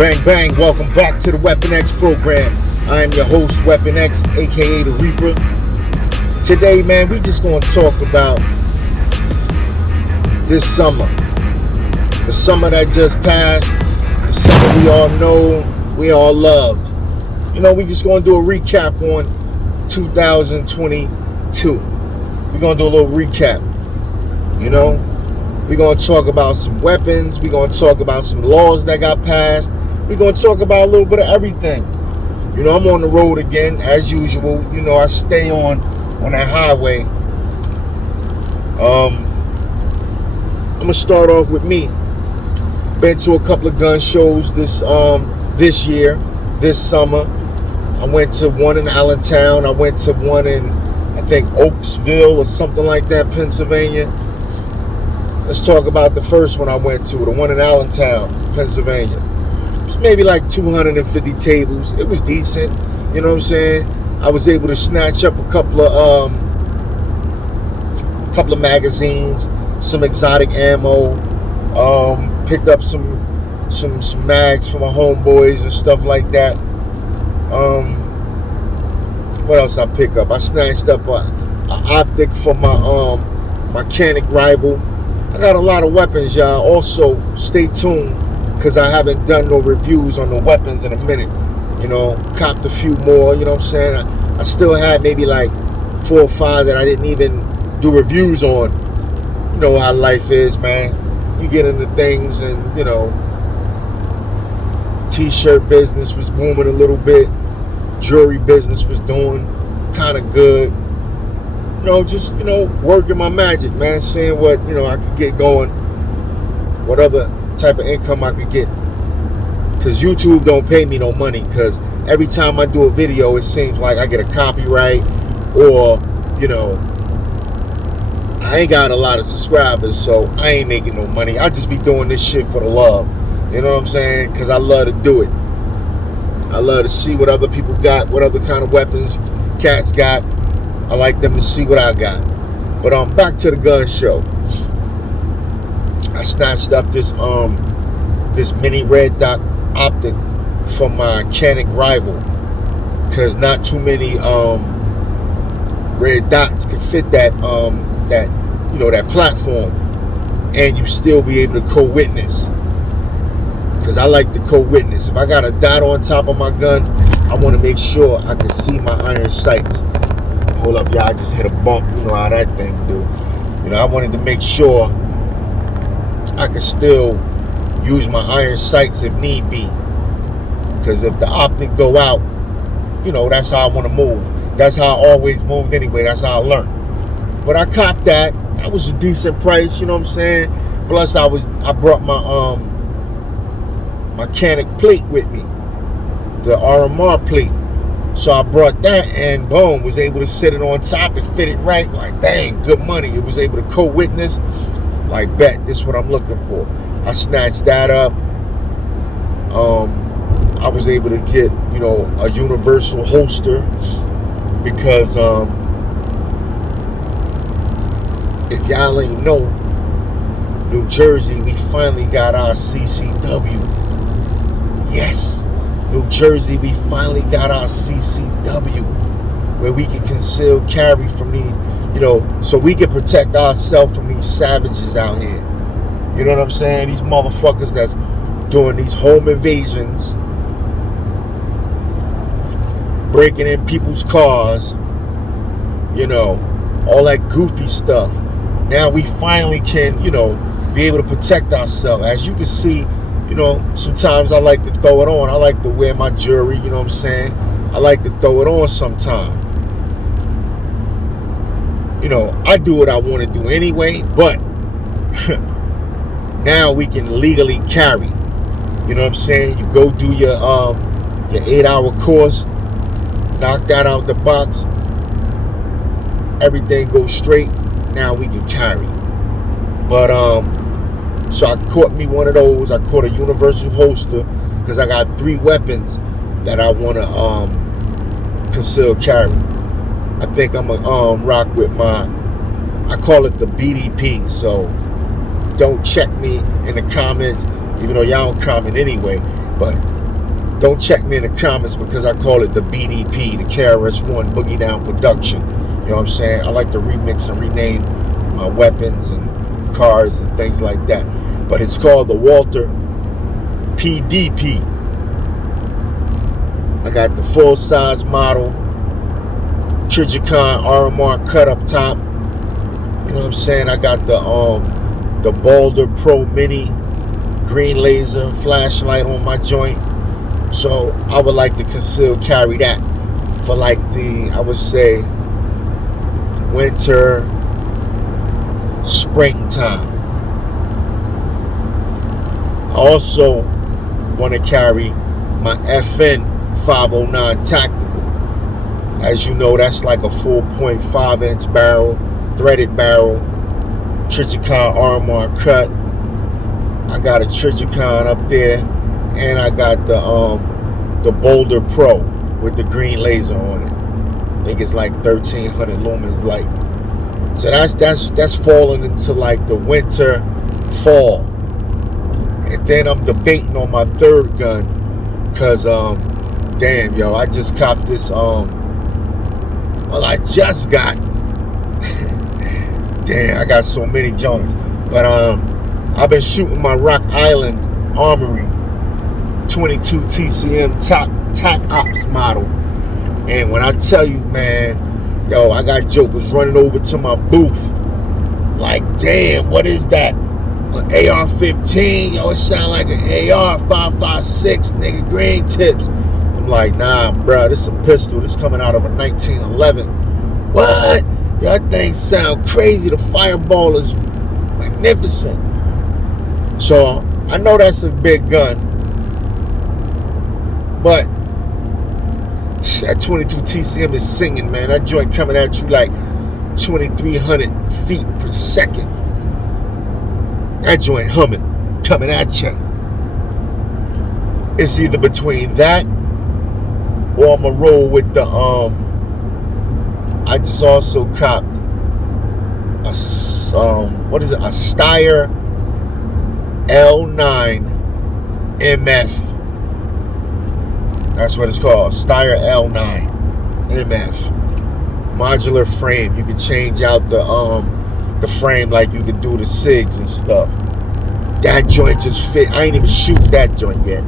Bang bang, welcome back to the Weapon X program. I am your host, Weapon X, aka the Reaper. Today, man, we just gonna talk about this summer. The summer that just passed, the summer we all know, we all loved. We just gonna do a recap on 2022. We're gonna do a little recap. We're gonna talk about some weapons, we're gonna talk about some laws that got passed. We're going to talk about a little bit of everything. I'm on the road again, as usual. I stay on that highway. I'm going to start off with me. Been to a couple of gun shows this year, this summer. I went to one in Allentown. I went to one in, I think, Oaksville or something like that, Pennsylvania. Let's talk about the first one I went to, the one in Allentown, Pennsylvania. Maybe like 250 tables. It was decent. You know what I'm saying? I was able to snatch up a couple of magazines, some exotic ammo, picked up some mags for my homeboys and stuff like that. What else I pick up? I snatched up an optic for my Canic rival. I got a lot of weapons, y'all. Also, stay tuned, because I haven't done no reviews on the weapons in a minute. Copped a few more, you know what I'm saying? I still had maybe like 4 or 5 that I didn't even do reviews on. You know how life is, man. You get into things and, t-shirt business was booming a little bit. Jewelry business was doing kind of good. Just, working my magic, man. Seeing what, I could get going. What other type of income I could get, because YouTube don't pay me no money, because every time I do a video it seems like I get a copyright, or I ain't got a lot of subscribers, so I ain't making no money. I just be doing this shit for the love, you know what I'm saying? Because I love to do it. I love to see what other people got, what other kind of weapons cats got. I like them to see what I got. But back to the gun show. I snatched up this mini red dot optic from my Canic rival, because not too many red dots can fit that platform, and you still be able to co-witness, because I like to co-witness. If I got a dot on top of my gun, I want to make sure I can see my iron sights. Hold up, y'all, I just hit a bump. You know how that thing do. I wanted to make sure I could still use my iron sights if need be, because if the optic go out, that's how I want to move. That's how I always moved anyway. That's how I learned. But I copped that. That was a decent price, you know what I'm saying? Plus I brought my my Canic plate with me, the RMR plate. So I brought that, and boom, was able to sit it on top and fit it right. Like, dang, good money. It was able to co-witness. Like, bet, this is what I'm looking for. I snatched that up. I was able to get, a universal holster, because if y'all ain't know, New Jersey, we finally got our CCW. Yes, New Jersey, we finally got our CCW, where we can conceal carry from these, so we can protect ourselves from these savages out here. You know what I'm saying? These motherfuckers that's doing these home invasions, breaking in people's cars, all that goofy stuff. Now we finally can, be able to protect ourselves. As you can see, sometimes I like to throw it on. I like to wear my jewelry, you know what I'm saying? I like to throw it on sometimes. I do what I want to do anyway, but now we can legally carry. You know what I'm saying? You go do your 8-hour course, knock that out the box, everything goes straight. Now we can carry. But so I caught me one of those. I caught a universal holster, because I got 3 weapons that I want to conceal carry. I think I'm gonna rock with my, I call it the BDP. So don't check me in the comments, even though y'all don't comment anyway. But don't check me in the comments because I call it the BDP, the KRS-One Boogie Down Production. You know what I'm saying? I like to remix and rename my weapons and cars and things like that. But it's called the Walther PDP. I got the full-size model, Trijicon RMR cut up top. You know what I'm saying? I got the Boulder Pro Mini green laser flashlight on my joint. So I would like to conceal carry that for like the, I would say, winter, springtime. I also want to carry my FN 509 Tactical. As you know, that's like a 4.5 inch barrel, threaded barrel, Trijicon RMR cut. I got a Trijicon up there, and I got the Boulder Pro with the green laser on it. I think it's like 1300 lumens light. So that's falling into like the winter, fall. And then I'm debating on my third gun, cause damn, yo, I just copped this well, I just got damn, I got so many joints. But I've been shooting my Rock Island Armory 22 TCM TAC Ops model. And when I tell you, man, yo, I got jokers running over to my booth like, damn, what is that? An AR-15? Yo, it sound like an AR-556, nigga, green tips. I'm like, nah, bro, this is a pistol. This coming out of a 1911. What? Yo, that thing sound crazy. The fireball is magnificent. So I know that's a big gun, but that 22 TCM is singing, man. That joint coming at you like 2,300 feet per second. That joint humming, coming at you. It's either between that or I'ma roll with the I just also copped a what is it? A Steyr L9 MF. That's what it's called. Steyr L9 MF. Modular frame. You can change out the frame like you can do the SIGs and stuff. That joint just fit. I ain't even shoot that joint yet.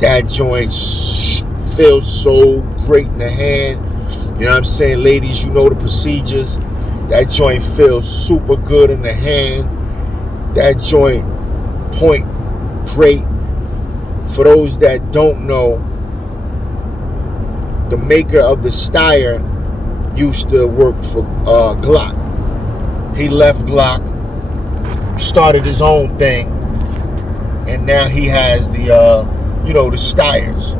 That joint feels so great in the hand. You know what I'm saying? Ladies, you know the procedures. That joint feels super good in the hand. That joint point great. For those that don't know, the maker of the Steyr used to work for Glock. He left Glock, started his own thing, and now he has the you know, the Steyrs.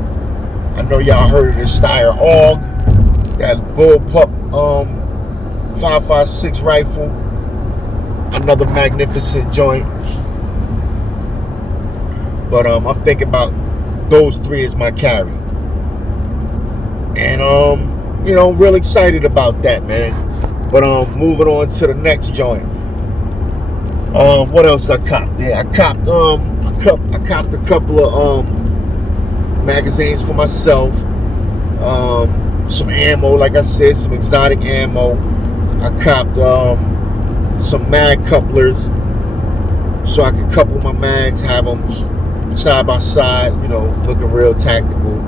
I know y'all heard of the Steyr AUG, that bullpup 5.56 rifle, another magnificent joint. But I'm thinking about those three as my carry, and you know, real excited about that, man. But moving on to the next joint. What else I copped? Yeah, I copped a couple of magazines for myself. Some ammo, like I said, some exotic ammo. I copped some mag couplers so I can couple my mags, have them side by side, you know, looking real tactical.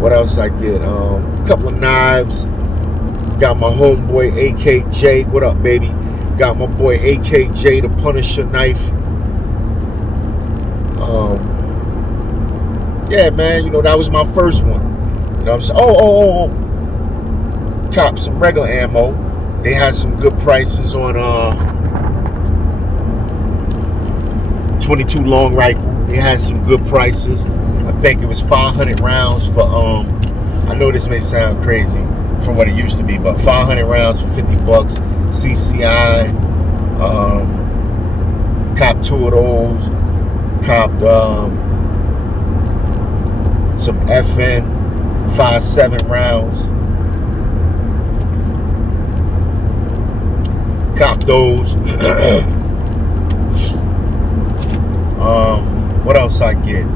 What else I get? A couple of knives. Got my homeboy AKJ. What up, baby? Got my boy AKJ, the Punisher knife. Yeah, man, you know, that was my first one. You know what I'm saying? Oh. Cop some regular ammo. They had some good prices on 22 long rifle. They had some good prices. I think it was 500 rounds for I know this may sound crazy from what it used to be, but 500 rounds for 50 bucks. CCI. Copped 2 of those. Copped some FN 5.7 rounds. Copped those. What else I get?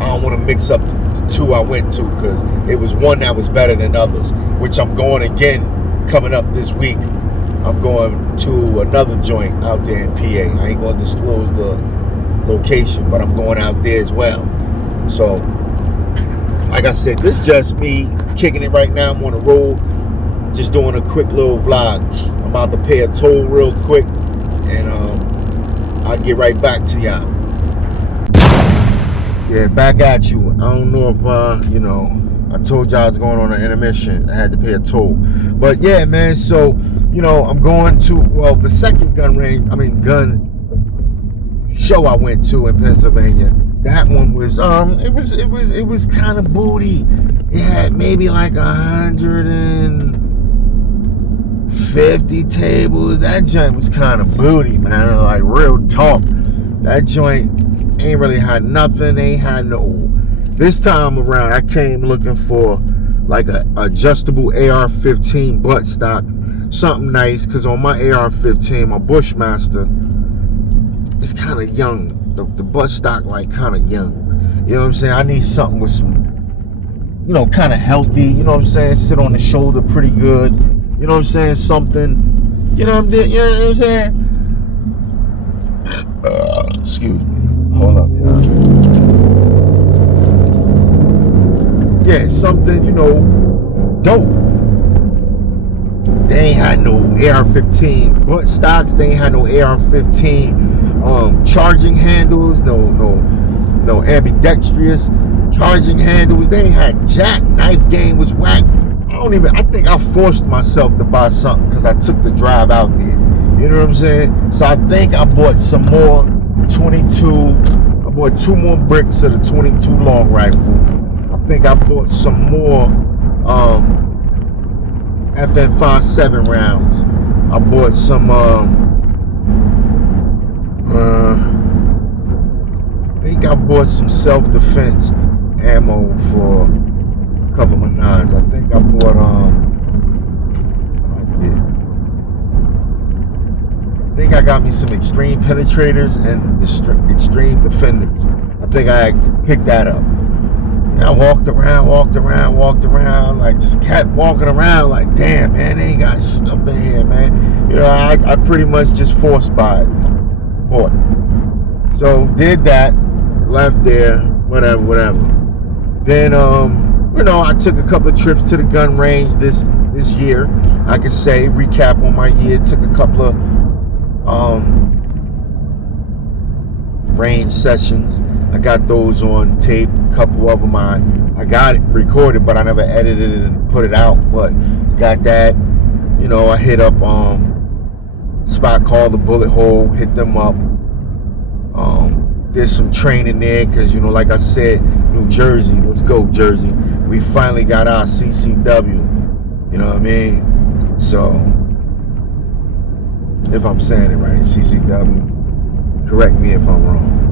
I don't want to mix up the two I went to, because it was one that was better than others, which I'm going again coming up this week. I'm going to another joint out there in PA. I ain't going to disclose the location, but I'm going out there as well. So, like I said, this is just me kicking it right now. I'm on the road, just doing a quick little vlog. I'm about to pay a toll real quick, and I'll get right back to y'all. Yeah, back at you. I don't know if I told y'all I was going on an intermission. I had to pay a toll. But yeah, man, so, I'm going to, the second gun show I went to in Pennsylvania. That one was, it was kind of booty. It had maybe like 150 tables. That joint was kind of booty, man. Like, real talk. That joint ain't really had nothing. Ain't had no. This time around, I came looking for like a adjustable AR-15 buttstock, something nice. Cause on my AR-15, my Bushmaster, it's kind of young. The buttstock like kind of young. You know what I'm saying? I need something with some, kind of healthy. You know what I'm saying? Sit on the shoulder pretty good. You know what I'm saying? Something. You know what I'm saying? Excuse me. Hold up, y'all. Yeah, something, dope. They ain't had no AR-15 butt stocks. They ain't had no AR-15 charging handles. No ambidextrous charging handles. They ain't had jack. Knife game was whack. I think I forced myself to buy something because I took the drive out there. You know what I'm saying? So I think I bought some more 22. I bought 2 more bricks of the 22 long rifle. I think I bought some more FN57 rounds. I bought some I think I bought some self-defense ammo for a couple of my nines. I think I bought I think I got me some extreme penetrators and extreme defenders. I think I picked that up. And I walked around, like just kept walking around like, damn, man, they ain't got shit up in here, man. I pretty much just forced bought it. So did that, left there, whatever. Then I took a couple of trips to the gun range this year. I could say, recap on my year, took a couple of range sessions. I got those on tape. A couple of them I got it recorded, but I never edited it and put it out. But got that. I hit up a spot called the Bullet Hole. Hit them up. Did some training there because like I said, New Jersey. Let's go, Jersey. We finally got our CCW. You know what I mean? So, if I'm saying it right, CCW. Correct me if I'm wrong.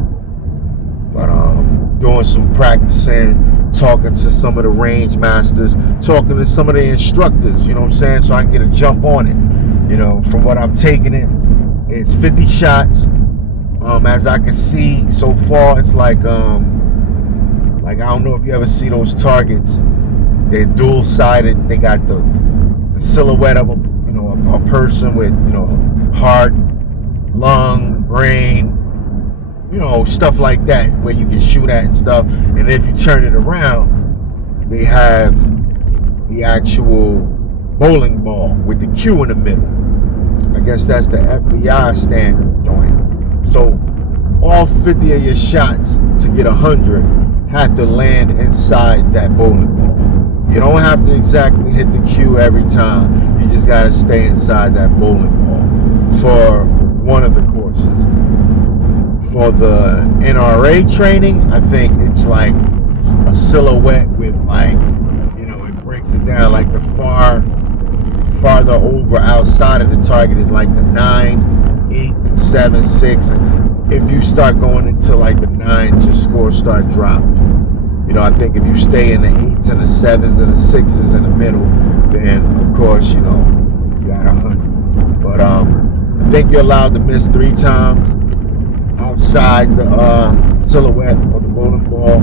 But doing some practicing, talking to some of the range masters, talking to some of the instructors, you know what I'm saying, so I can get a jump on it. From what I'm taking it's 50 shots. As I can see so far, it's like I don't know if you ever see those targets. They're dual-sided. They got the silhouette of a person with heart, lung, brain, stuff like that, where you can shoot at and stuff. And if you turn it around, they have the actual bowling ball with the Q in the middle. I guess that's the FBI standard joint. So all 50 of your shots to get 100 have to land inside that bowling ball. You don't have to exactly hit the Q every time. You just got to stay inside that bowling ball for one of the courses. For the NRA training, I think it's like a silhouette with it breaks it down like the farther over outside of the target is like the 9, 8, 7, 6. And if you start going into like the 9s, your scores start dropping. I think if you stay in the 8s and the 7s and the 6s in the middle, then of course, you got 100. But I think you're allowed to miss 3 times outside the silhouette of the bowling ball.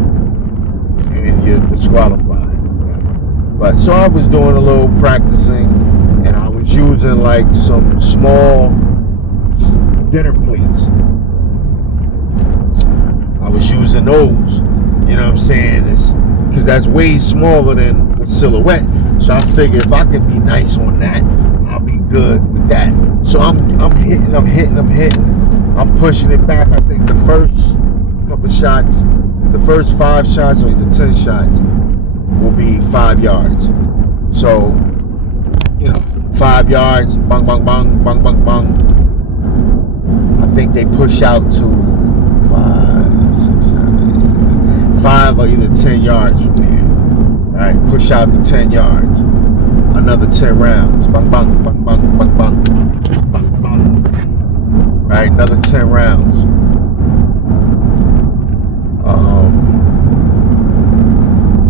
then you're disqualified. But so I was doing a little practicing, and I was using like some small dinner plates. I was using those, you know what I'm saying? It's because that's way smaller than a silhouette. So I figured if I can be nice on that, I'll be good with that. So I'm hitting. I'm pushing it back. I think the first couple shots, the first 5 shots or the 10 shots will be 5 yards. So, 5 yards, bang, bang, bang, bang, bang, bang. I think they push out to 5, 6, 7, 5 or either 10 yards from there. Right, push out to 10 yards. Another 10 rounds. Bang, bang, bang, bang, bang, bang, bang, bang. Right, another 10 rounds.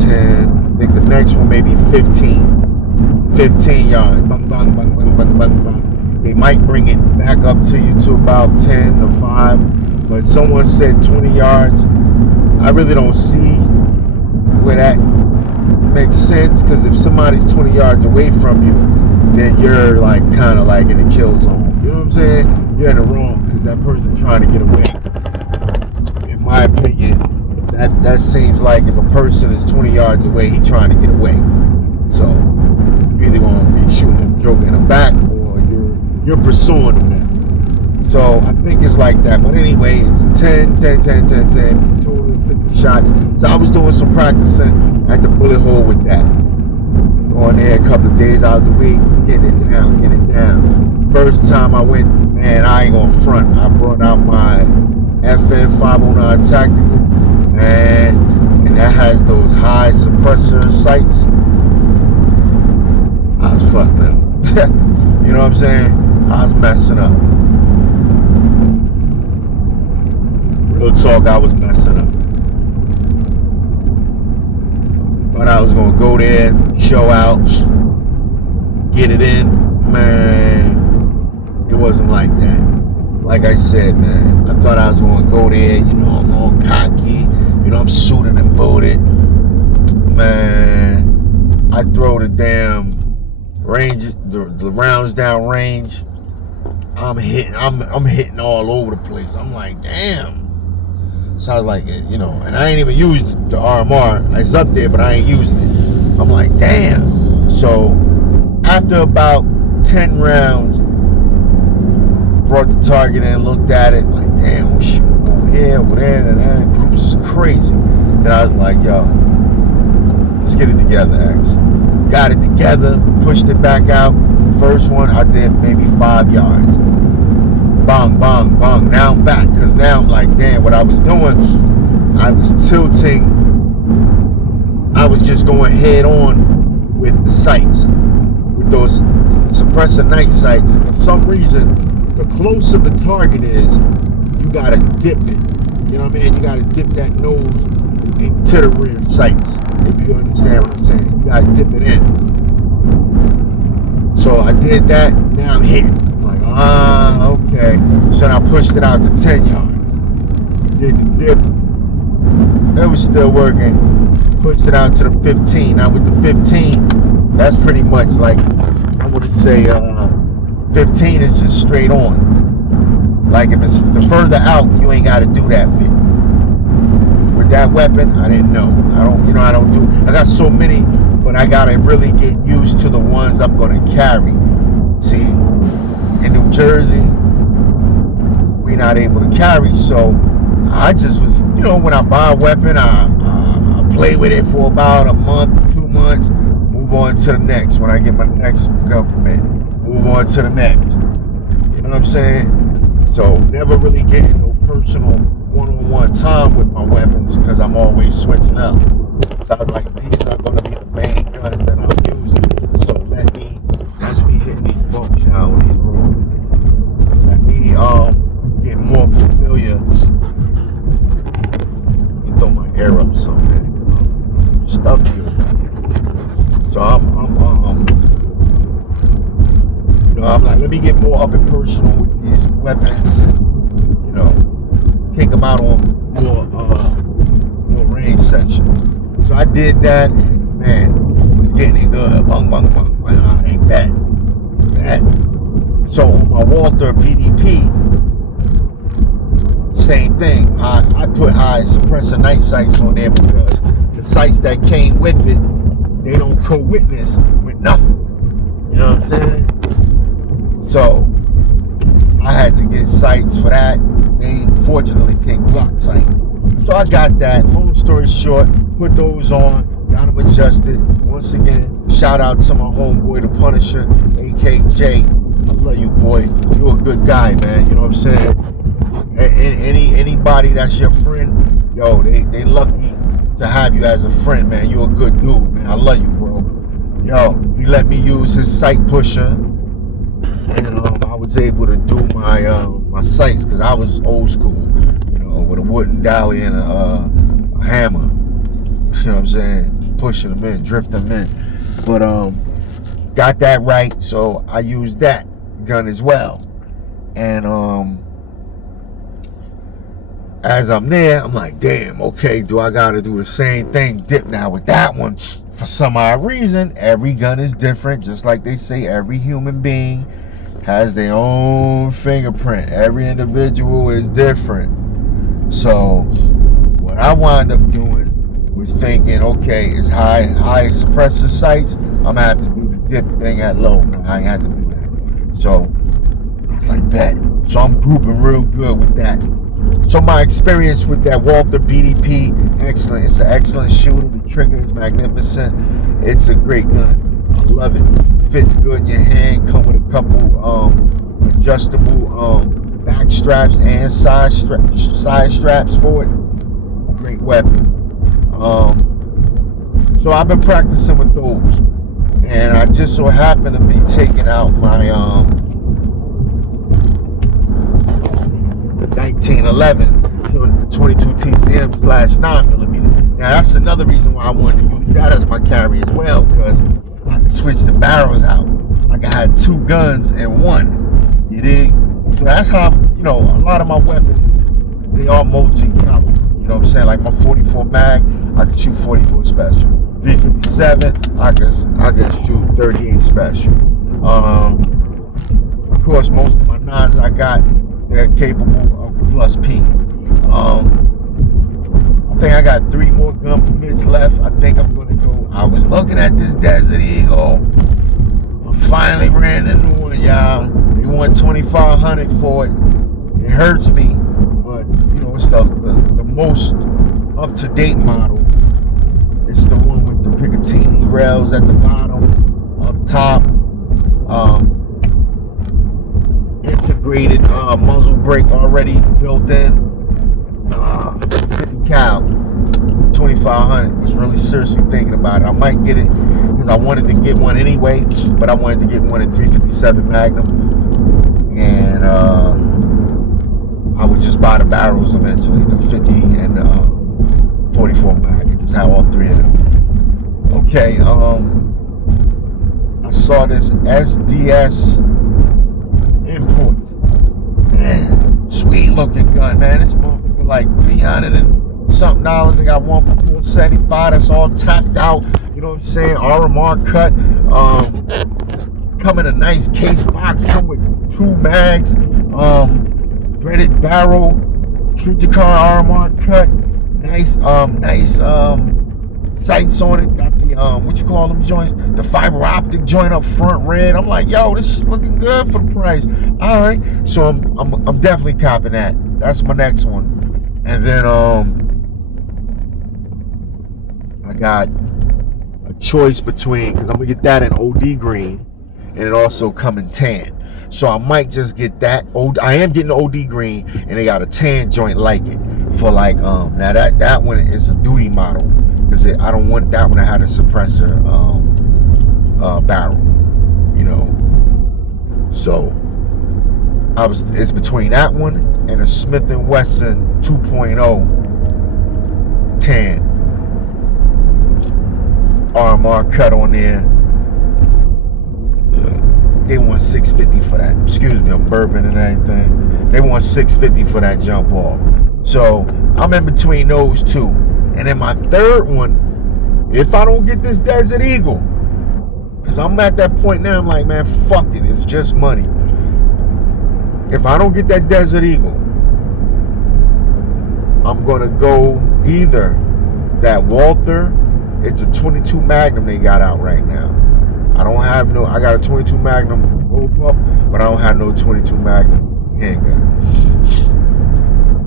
10. I think the next one may be 15 yards. Bang, bang, bang, bang, bang, bang, bang. They might bring it back up to you to about 10 or 5, but someone said 20 yards. I really don't see where that makes sense, because if somebody's 20 yards away from you, then you're like kind of like in the kill zone. You know what I'm saying? You're in the wrong, because that person's trying to get away. In my opinion, that seems like if a person is 20 yards away, he's trying to get away. So you're either going to be shooting a joker in the back, or you're pursuing them now. So I think it's like that. But anyway, it's 10, total 50 shots. So I was doing some practicing at the bullet hole with that. Going there a couple of days out of the week, getting it down. First time I went, man, I ain't gonna front. I brought out my FN 509 Tactical, man, and that has those high suppressor sights. I was fucked up. You know what I'm saying? I was messing up. Real talk, I was messing up. But I was gonna go there, show out, get it in. Man, it wasn't like that. Like I said, man, I thought I was gonna go there, I'm all cocky, I'm suited and booted. Man, I throw the damn range, the rounds down range. I'm hitting all over the place. I'm like, damn. So I was like, and I ain't even used the RMR. It's up there, but I ain't using it. I'm like, damn. So after about 10 rounds, brought the target in, looked at it, like, damn, we're shooting over here, over there, and that groups is crazy. Then I was like, yo, let's get it together, X. Got it together, pushed it back out. First one, I did maybe 5 yards. Bang, bang, bang. Now I'm back, because now I'm like, damn, what I was doing, I was tilting. I was just going head on with the sights, with those suppressor night sights. For some reason, the closer the target is, you gotta dip it. You know what I mean? You gotta dip that nose into the rear sights. If you understand what I'm saying, you gotta dip it in. So I did that. Now I'm hitting. Like, okay. So then I pushed it out to 10 yards. Did the dip. It was still working. Pushed it out to the 15. Now with the 15, that's pretty much like, I would say 15 is just straight on. Like if it's the further out, you ain't got to do that with. With that weapon, I didn't know. I got so many, but I got to really get used to the ones I'm going to carry. See, in New Jersey, we're not able to carry, so I just was, when I buy a weapon, I play with it for about a month, 2 months, move on to the next. When I get my next compliment, move on to the next. You know what I'm saying? So never really getting no personal one-on-one time with my weapons, because I'm always switching up. So I was like, these are going to be the main guns that I'm using. So that's me hitting these bumps out on these roads. Let me get more familiar. Let me throw my air up something. Stuff here. So I'm like, let me get more up and personal with these weapons, and take them out on more range sections. So I did that, and man, it was getting it good. Bung, bung, bung. Like, I ain't that. So on my Walther BDP, same thing. I put high suppressor night sights on there because the sights that came with it, they don't co-witness with nothing. You know what I'm saying? So I had to get sights for that. They fortunately take clock sights. So I got that. Long story short, put those on, got them adjusted. Once again, shout out to my homeboy, the Punisher, AKJ. I love you, boy. You're a good guy, man. You know what I'm saying? Anybody that's your friend, yo, they lucky to have you as a friend, man. You're a good dude, man. I love you, bro. Yo, he let me use his sight pusher, and I was able to do my sights because I was old school, you know, with a wooden dolly and a hammer. You know what I'm saying? Pushing them in, drift them in. But got that right, so I used that gun as well. And as I'm there, I'm like, damn, okay, do I gotta do the same thing, dip now with that one? For some odd reason, every gun is different. Just like they say, every human being has their own fingerprint. Every individual is different. So what I wound up doing was thinking, okay, it's high suppressor sights, I'm gonna have to do the dip thing at low. I ain't had to do that. So I was like, bet. So I'm grouping real good with that. So my experience with that Walther BDP, excellent. It's an excellent shooter. The trigger is magnificent. It's a great gun. I love it. Fits good in your hand. Come with a couple adjustable back straps and side straps for it. Great weapon. So I've been practicing with those, and I just so happen to be taking out my 1911 22 TCM / 9mm. Now that's another reason why I wanted to use that as my carry as well, because I can switch the barrels out. Like I had two guns in one. You dig? So that's how, you know, a lot of my weapons, they are multi-caliber. You know what I'm saying? Like my 44 mag, I can shoot 44 special. 357, I can shoot 38 special. Of course, most of my nines I got, they're capable of plus P. I think I got 3 more gun permits left. I think I'm gonna go. I was looking at this Desert Eagle. I finally ran into one, y'all. They want 2,500 for it. It hurts me, but you know it's the most up-to-date model. It's the one with the Picatinny rails at the bottom, up top. Integrated muzzle brake already built in. 50 cal, 2,500. Was really seriously thinking about it. I might get it because I wanted to get one anyway, but I wanted to get one in 357 Magnum, and I would just buy the barrels eventually, the 50 and the 44 Magnum. Just have all 3 of them. Okay, I saw this SDS import. Man, sweet looking gun, man. It's for like $300 and something. They got one for $475. That's all tacked out. You know what I'm saying? RMR cut. Come in a nice case box. Come with 2 mags. Threaded barrel. Trijicon RMR cut. Nice sights on it. Got the what you call them joints? The fiber optic joint up front, red. I'm like, yo, this shit looking good for the price. All right, so I'm definitely copping that. That's my next one. And then I got a choice between, because I'm gonna get that in OD green, and it also come in tan. So I might just get that. I am getting the OD green, and they got a tan joint like it for like now that one is a duty model, because I don't want that one to have a suppressor barrel, you know. So it's between that one and a Smith & Wesson 2.0 tan RMR cut on there. They want $650 for that. Excuse me, I'm burping and everything. They want $650 for that jump off. So I'm in between those two. And then my third one If I don't get this Desert Eagle, because I'm at that point now, I'm like, man, fuck it. It's just money. If I don't get that Desert Eagle, I'm going to go either that Walther. It's a 22 Magnum they got out right now. I got a 22 Magnum bullpup, but I don't have no 22 Magnum handgun.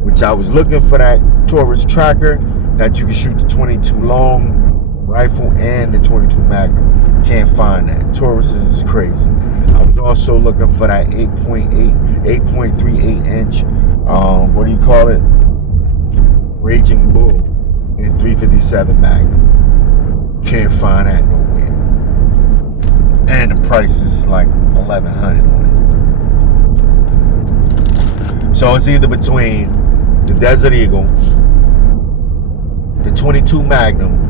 Which I was looking for that Taurus tracker that you can shoot the 22 long rifle and the 22 Magnum. Can't find that. Taurus is crazy. I was also looking for that 8.38 inch, what do you call it? Raging Bull in 357 Magnum. Can't find that nowhere. And the price is like $1,100 on it. So it's either between the Desert Eagle, the 22 Magnum,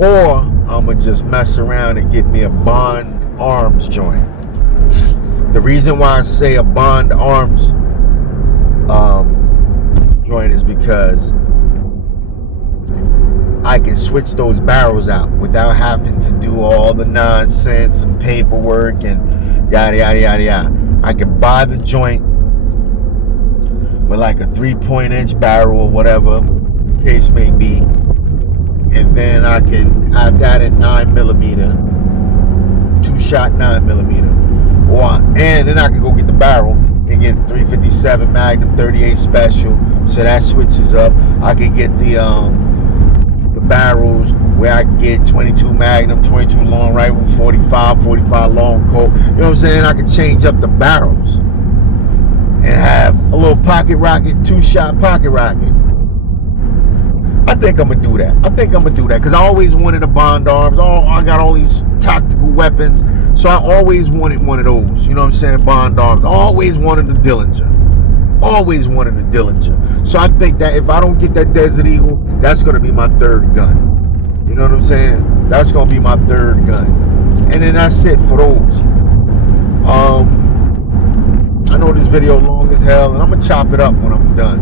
or I'ma just mess around and get me a Bond Arms joint. The reason why I say a Bond Arms joint is because I can switch those barrels out without having to do all the nonsense and paperwork and yada yada yada yada. I can buy the joint with like a 3-point-inch barrel or whatever the case may be, and then I can have that at 9mm, 2-shot 9mm, and then I can go get the barrel and get 357 Magnum 38 Special, so that switches up. I can get the barrels where I can get 22 Magnum, 22 long rifle, 45 long Colt. You know what I'm saying? I can change up the barrels and have a little pocket rocket, 2-shot pocket rocket. I think I'm gonna do that. Because I always wanted a Bond Arms. I got all these tactical weapons, so I always wanted one of those. You know what I'm saying? Bond Arms. I always wanted a Dillinger. So I think that if I don't get that Desert Eagle, that's gonna be my third gun. You know what I'm saying? That's gonna be my third gun, and then that's it for those. I know this video long as hell, and I'm gonna chop it up when I'm done.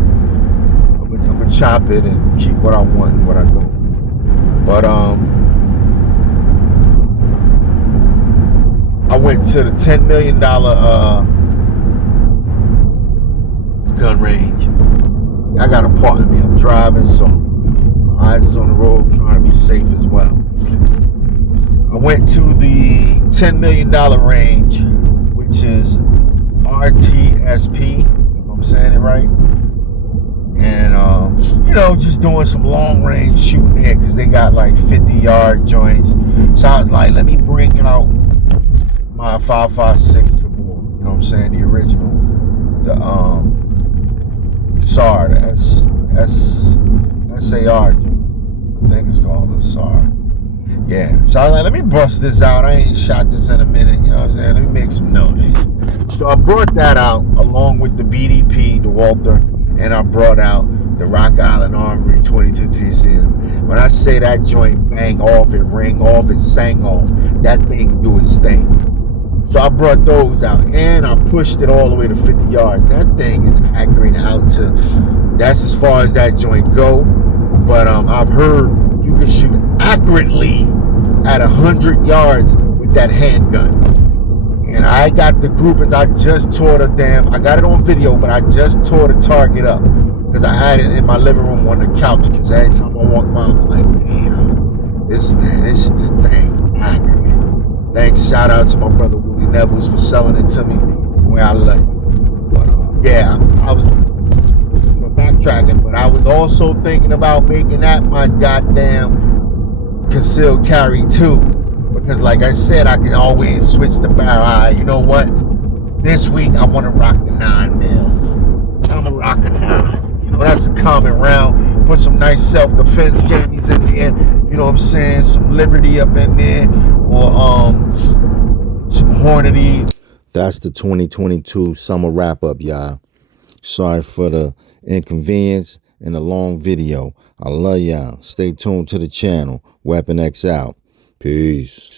I'm gonna chop it and keep what I want and what I don't. But I went to the $10 million gun range. I got a part of me. I'm driving, so my eyes is on the road, trying to be safe as well. I went to the $10 million range, which is RTSP, if I'm saying it right. And just doing some long range shooting there, because they got like 50-yard joints. So I was like, let me bring out my 5.56 to bore. You know what I'm saying? The original, the SAR, the SAR, I think it's called the SAR. Yeah. So I was like, let me bust this out. I ain't shot this in a minute. You know what I'm saying? Let me make some noise. So I brought that out along with the BDP, the Walther, and I brought out the Rock Island Armory 22 TCM. When I say that joint bang off, it ring off, it sang off, that thing do its thing. So I brought those out, and I pushed it all the way to 50 yards. That thing is accurate out to, that's as far as that joint go. But I've heard you can shoot accurately at 100 yards with that handgun. And I got the groupers. I just tore the I got it on video, but I just tore the target up because I had it in my living room on the couch. Because every time I walk by, I'm like, damn, this thing accurate. Thanks, shout out to my brother Willie Nevels for selling it to me where I love it. But yeah, I was backtracking, but I was also thinking about making that my goddamn concealed carry too. Because like I said, I can always switch the barrel. You know what? This week I want to rock the 9mm. I'm gonna rock a 9. You know, that's a common round. Put some nice self-defense jammies in there. You know what I'm saying? Some Liberty up in there, or some Hornady. That's the 2022 summer wrap up, y'all. Sorry for the inconvenience and the long video. I love y'all. Stay tuned to the channel. Weapon X out. Peace.